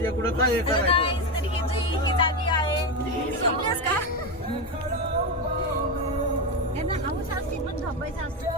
म्हणजे कुठं काय हे करायचं. तर ही जागी आहे. झोपलीस का? यांना हाऊस असते पण झोपायचं असतं.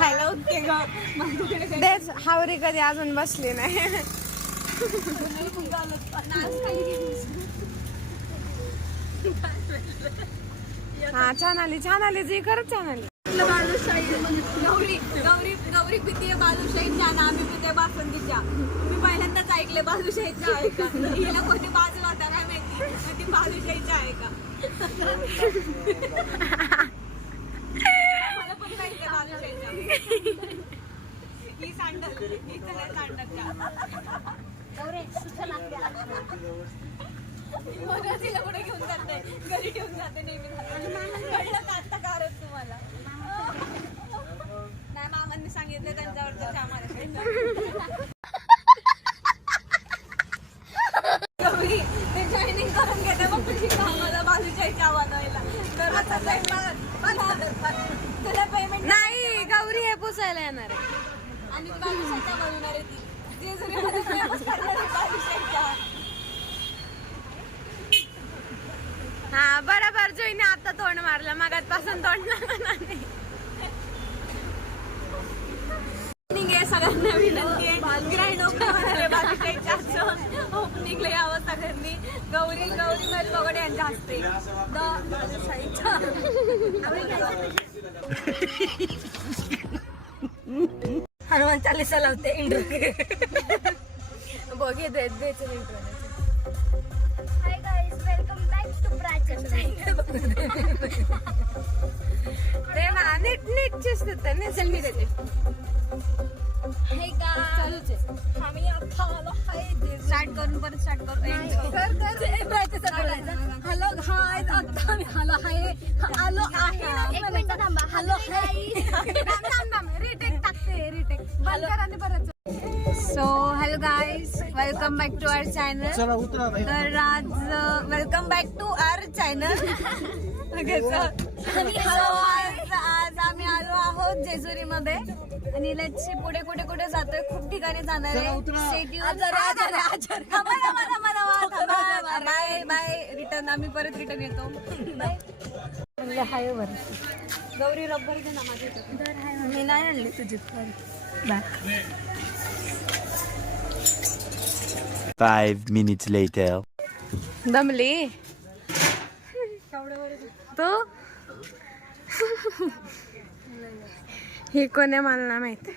खायला होते ग तेच हावरी कधी अजून बसली नाही. हा छान आली जी खरंच छान आली. गौरी गौरी गौरी पितीये बालुशाहीच्या आणि आम्ही पिते बासुंदीच्या. मी पहिल्यांदाच ऐकले बालुशाहीच्या आहे का. हिला कोणी बाजू होता काय माहिती ती बालुशाहीच्या आहे का. मला पण माहिती बालुशाहीच्या. ही सांडल ही सगळ्या सांडल तिला कुठे घेऊन जाते घरी घेऊन जाते नेहमी. कळलं का आता कारण तुम्हाला नाही मामांनी सांगितलं त्यांच्यावरचं आम्हाला गौरी ते जॉईनिंग करून घेते मग तुझी कामाला बाजूच्या आव्हान व्हायला तर तुला पेमेंट नाही गौरी हे पुसायला येणार आहे आणि बाजूच्या बनवणार आहे ती जे जरी बाजूच्या. हा बरोबर जोईने आता तोंड मारलं मगातपासून तोंड लागलं नाही. सगळ्यांना विनंती आहे ग्रँड ओपनिंगला यावं सगळ्यांनी. गौरी गौरी महेश बगडे यांच्या हस्ते हनुमान चालीसा लावते इंट्रो बघे देच intro. Hi guys welcome back to Prachin ते ना नीट दिसत नाही सेल्फी देते. हे का चालूच आहे. आम्ही आता आलो हाय स्टार्ट करून परत स्टार्ट करू. हॅलो हाय आता आम्ही हॅलो हाय आलो आहे थांबा हॅलो हाय रिटेक टाकते रिटेक हॅलो आणि परत. So hello guys welcome back to our channel. चला उतरा बाई. तर आज welcome back to our channel. आज आम्ही आलो आहोत आहोत जेजुरी मध्ये आणि लेट्स पुढे कुठे कुठे जातोय. खूप ठिकाणी जाणार आहे. Bye bye. रिटर्न आम्ही परत रिटर्न येतो. बाय. हायवर गौरी रब्बर दे ना माझ्या. मी नाही आणली तुझी. 5 minutes later. दमली तू. हे कोण आहे मला नाही माहित.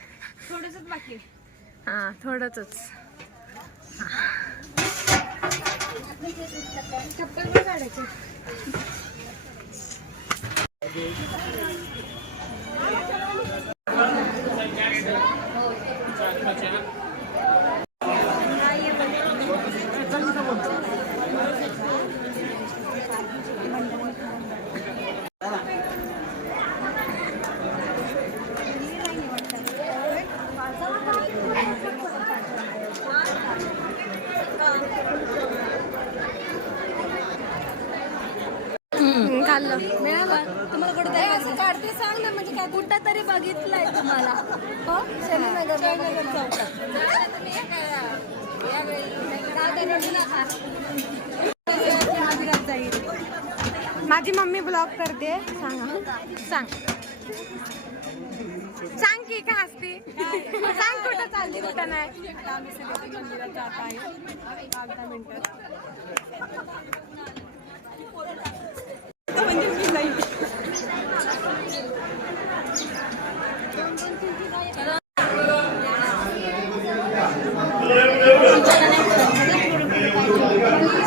थोडंच बाकी. हा थोडंच. चप्पल पण काढायचं. खाल्लं. मिळाला तुम्हाला कुठं तरी काढते सांग ना. म्हणजे काय कुठं तरी बघितलंय तुम्हाला. हो शनीनगर चौकात. माझी मम्मी ब्लॉग करते. सांग सांग की काय असते. सांग कुठं चालते कुठं नाही. आम्ही सगळे मंदिरात जात आहे. 5 मिनिटं. म्हणजे मी नाही.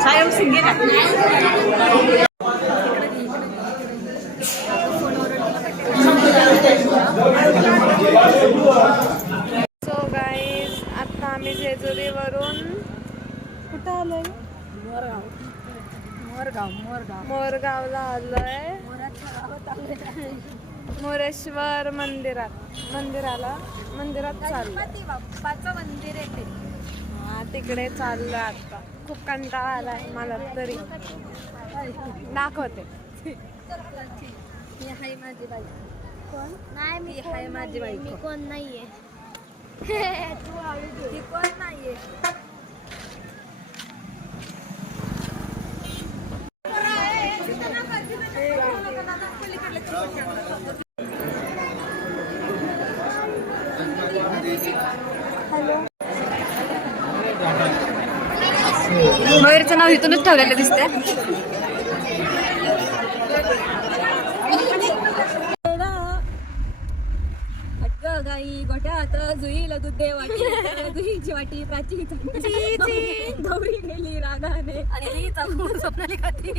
सायम सिंगे सो गाईज आता आम्ही जेजुरीवरून कुठं आलोय. मोरगावला आलोय. मोरेश्वर मंदिरात चाललोय. बाप्पाचं मंदिर आहे ते. हा तिकडे चाललोय आता. खूप कंटाळा आलाय मला तरी. दाखवते. ही आहे माझी बाई. कोण. नाही मी आहे माझी बाई. मी कोण नाहीये. तू आवडते. ती कोण नाहीये. मयूरचं नाव इथूनच ठेवलेलं दिसतंय. गाई गोठ्यात जुईल दुधे वाटी. जुईची वाटी प्राची गौरी गेली रागाने आणि स्वप्नाली खाती.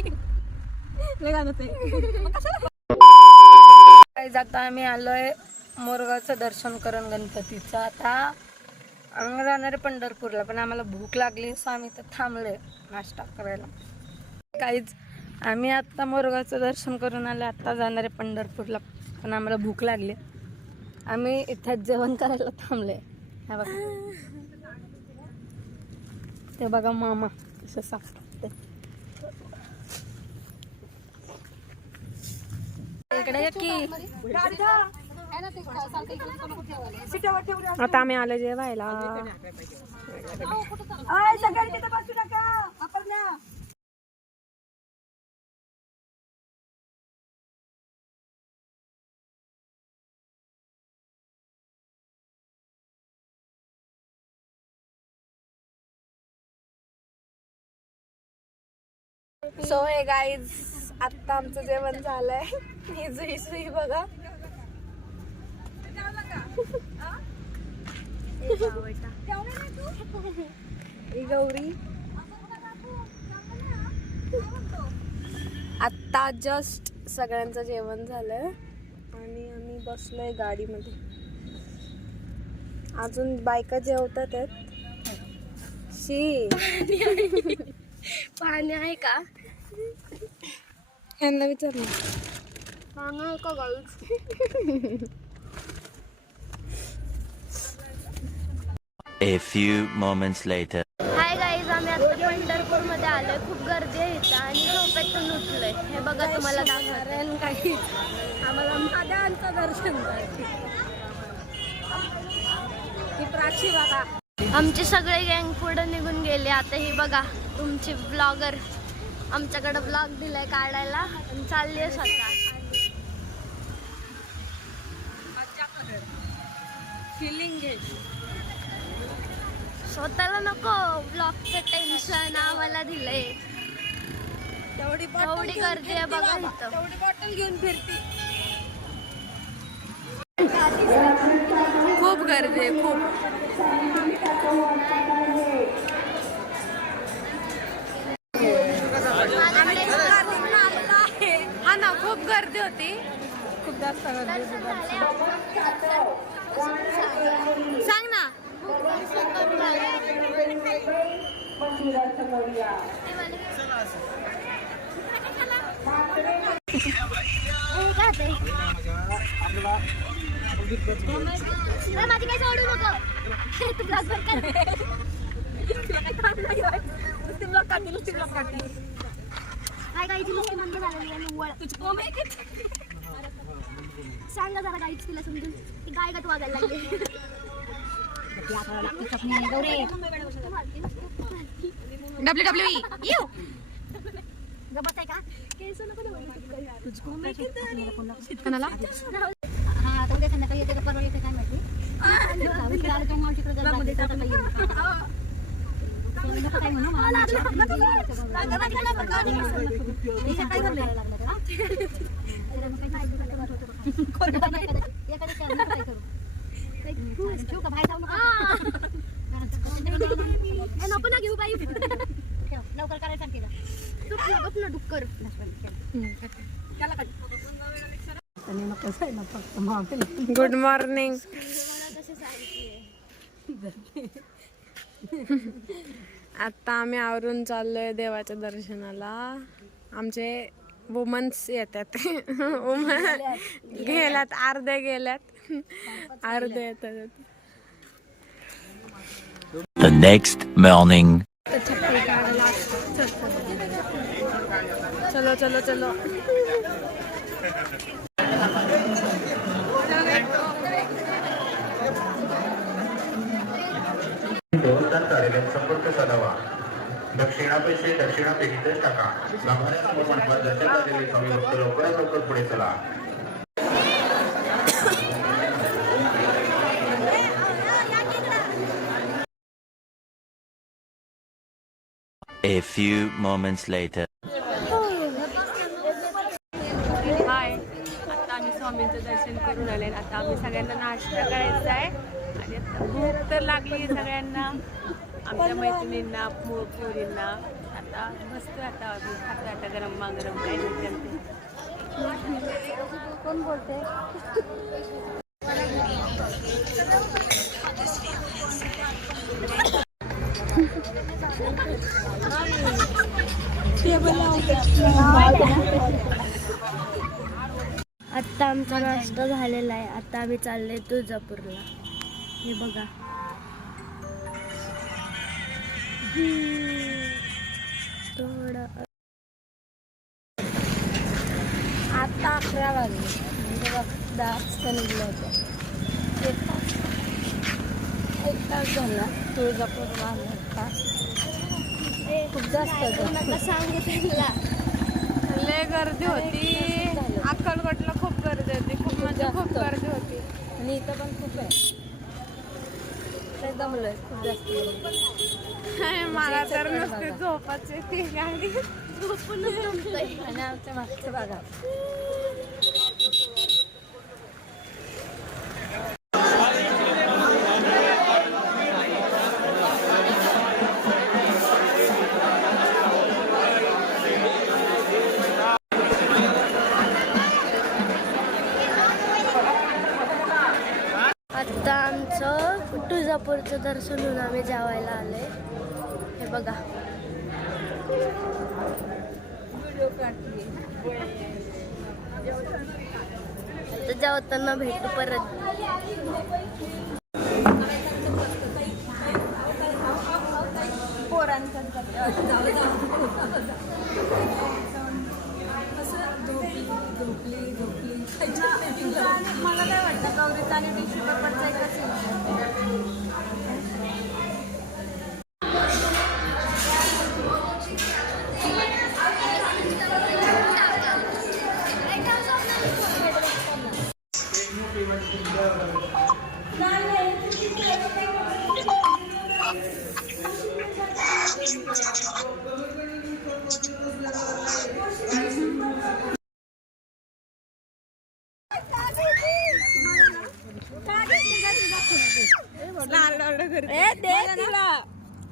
आता आम्ही आलोय मोरगावचं दर्शन करून गणपतीचं. आता आम्ही जाणार आहे पंढरपूरला. पण आम्हाला भूक लागली सो आम्ही तर थांबलोय नाश्ता करायला. काहीच आम्ही आता मोरगावचं दर्शन करून आलो. आता जाणार आहे पंढरपूरला पण आम्हाला भूक लागली. आम्ही इथं जेवण करायला थांबलोय. हा बघा ते बघा मामा कसं सापडते. इकडे की आता आम्ही आलो जेवायला. सो हे गाईज आता आमचं जेवण झालंय. ही जुई बघा. गौरी आत्ता जस्ट सगळ्यांचं जेवण झालंय आणि आम्ही बसलोय गाडीमध्ये. अजून बायका जेवतात आहेत. शी पाणी आहे का ह्यांना विचार ना. पाणी आहे का guys. A few moments later. Hi guys आम्ही आता पंढरपूरमध्ये आलोय. खूप गर्दी आहे इथं आणि झोपेतून उठलोय. हे बघा तुम्हाला दाखवते. नारायण काही आम्हाला महादेवांचं दर्शन झालं. ही प्राची बघा. आमचे सगळे गँग पुढे निघून गेले. आता ही बघा तुमची ब्लॉगर आमच्याकडे ब्लॉग दिलाय काढायला आणि चालली आहे स्वतः. फिलिंग घे. स्वतःला नको ब्लॉगचं टेन्शन आम्हाला दिलंय. तेवढी एवढी गर्दी आहे बघा इथं. तेवढी बॉटल घेऊन फिरती. खूप गर्दी आहे खूप. हा ना खूप गर्दी होती. खूप जास्त गर्दी सांग ना. माझी काही सोडू नको. तू ब्लॉग बंद कर. काय गाईची नुसती बंद झालेली आहे निव्वळ. सांग ना जरा गाईच तिला समजून ती गाय गट वागायला लागली. WWE यू गप्प आहे का केस नको देऊ. कोणाला हा तर उद्या संध्याकाळी येते का परवा येते काय माहिती. काय म्हणू मला नको ना घेऊ बाई. लवकर करायचं तिला डुक्कर. Good morning. आता आम्ही आवरून चाललोय देवाच्या दर्शनाला. आमचे वुमन्स येतात. गेल्यात अर्धे गेल्यात अर्धे येतात. The next morning. चलो चलो चलो. देवस्थान कार्यालयात संपर्क साधावा. दक्षिणापैसे दक्षिणापेक्षेच टाका. गाभाऱ्यासमोर मंडपात दर्शन झालेले स्वामी भक्त लवकरात लवकर पुढे चला. A few moments later. हाय. आता आम्ही स्वामींचं दर्शन करून आले. आता आम्ही सगळ्यांना नाश्ता करायचा आहे आणि आता भूक तर लागली सगळ्यांना. आमच्या मैत्रिणींना पोरींना. आता बसतोय आता आम्ही खातो आता गरम काय भेटते. कोण बोलते. आता आमचा नाश्ता झालेला आहे. आता आम्ही चाललोय तुळजापूरला. हे बघा थोडं. आता 11 वाजले म्हणजे बघ 10 वाजता निघलं होतं. एक तास झाला तुळजापूरला आलो. खूप जास्त सांगितलं. लय गर्दी होती. अक्कलकोटला खूप गर्दी होती. खूप म्हणजे खूप गर्दी होती. आणि इथं पण खूप आहे. लय दमलोय खूप जास्त. मला तर नुसते झोपाचे ती गाडी झोपूनच जमतंय. आणि आमच्या मागच्या भागात आता आमचं तुळजापूरचं दर्शन होऊन आम्ही जेवायला आले. हे बघा आता जेवताना भेटू परत. पोरांचं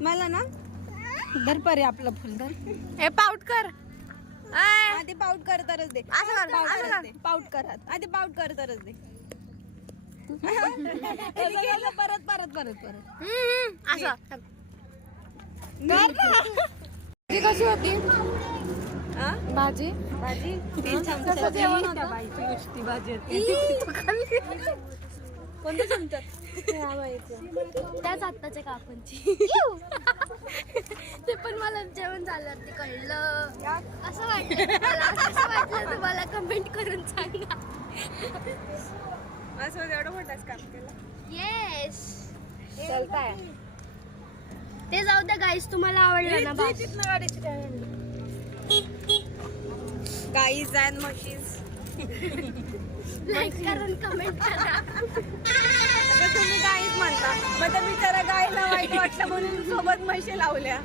मला ना धर परे आपलं फुल धर. हे पाऊट कर आधी पाऊट कर तरच दे पाऊट कर आधी पाऊट कर तरच दे परत परत परत परत असं ती कशी होती भाजी भाजी कसं जेवण होतं बाईची नुसती भाजी होती कोणत्या चमच्यात त्याच आत्ताच्या काकांची ते पण मला जेवण झाल्यावरती कळलं असं वाटलं मला. असं वाटलं तुम्हाला कमेंट करून सांगा. माझ्यासोबत एवढं मोठाच काम केलं येस चलताय ते जाऊ द्या गाईस तुम्हाला आवडलं ना बस. गाईज अँड म्हशीज लाईक करा आणि कमेंट करा. आता तुम्ही गाईच म्हणता मग त्या बिचारा गायला वाईट वाटलं म्हणून सोबत म्हशी लावल्या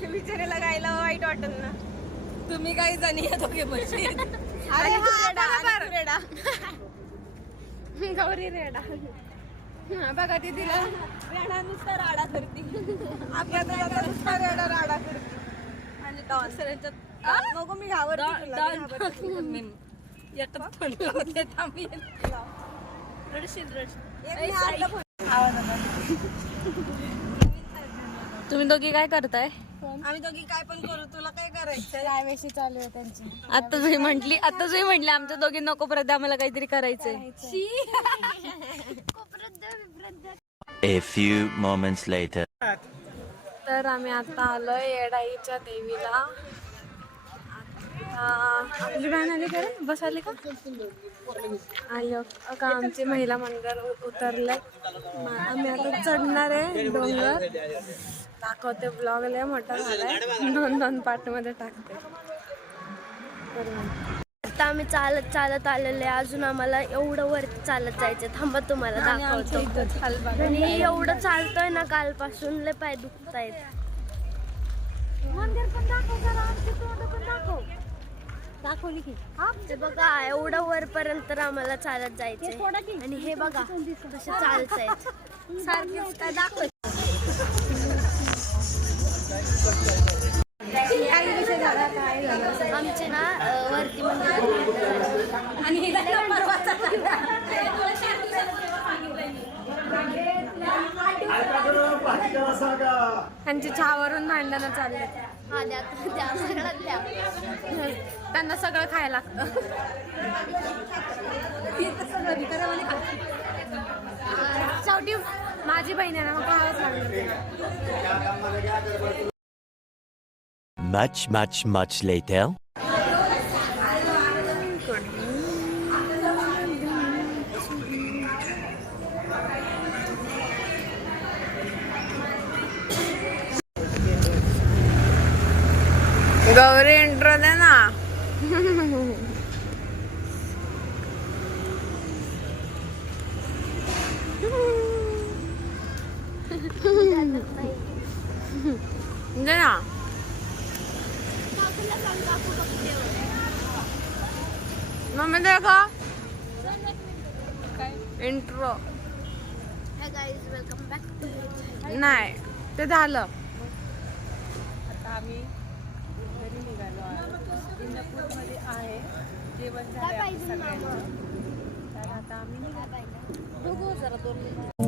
त्या बिचाऱ्याला गायला वाईट वाटल ना तुम्ही काही जणी या दोघे म्हशी अरे रेडा गौरी रेडा बघा ती तिला रेडा नुसता राडा करते आपल्या तर नुसता रेडा राडा करते आणि डॉन्सरच्या नको मी घाबरते एकच फोन लावते थांबी तुम्ही दोघी काय करताय आम्ही दोघी काय पण करू तुला काय करायचं प्रायव्हसी चालू आहे त्यांची आता तुम्ही म्हंटली आमच्या दोघी नको परत आम्हाला काहीतरी करायचंय A few moments later. तर आम्ही आता आलोय येडाईच्या देवीला. आपली बॅन आली का रे बस आली का आलो का आमची महिला मंडळ उतरले आम्ही आता चढणार आहे डोंगर दाखवते ब्लॉग लय मोठा झालाय 2-2 पार्ट मध्ये टाकते. आता आम्ही चालत चालत आलेले अजून आम्हाला एवढं वरती चालत जायचं. थांबा तुम्हाला दाखवतो. आणि एवढं चालतोय ना कालपासून लय पाय दुखतायत. मंदिर पण दाखव जरा दाखवली की ते बघा एवढं वरपर्यंत आम्हाला चालत जायचंय. आणि हे बघा कसे चालतायत सारखेच काय दाखव. आमचे ना वरती मंदिर त्यांची चहावरून भांडणं चालले. हा द्या द्या सगळ्यात द्या. त्यांना सगळं खायला लागतं. शेवटी माझी बहीण आहे ना मग खायलाच लागलं. Much later. गौरी इंट्रो दे ना. दे ना. मम्मी देखो intro guys welcome back to नाही ते झालं. आता आम्ही घरी निघालो इंदापूरमध्ये आहे जेवण झालं सगळ्यांचं तर आता आम्ही निघालो. बघू जरा 2 मिनिटं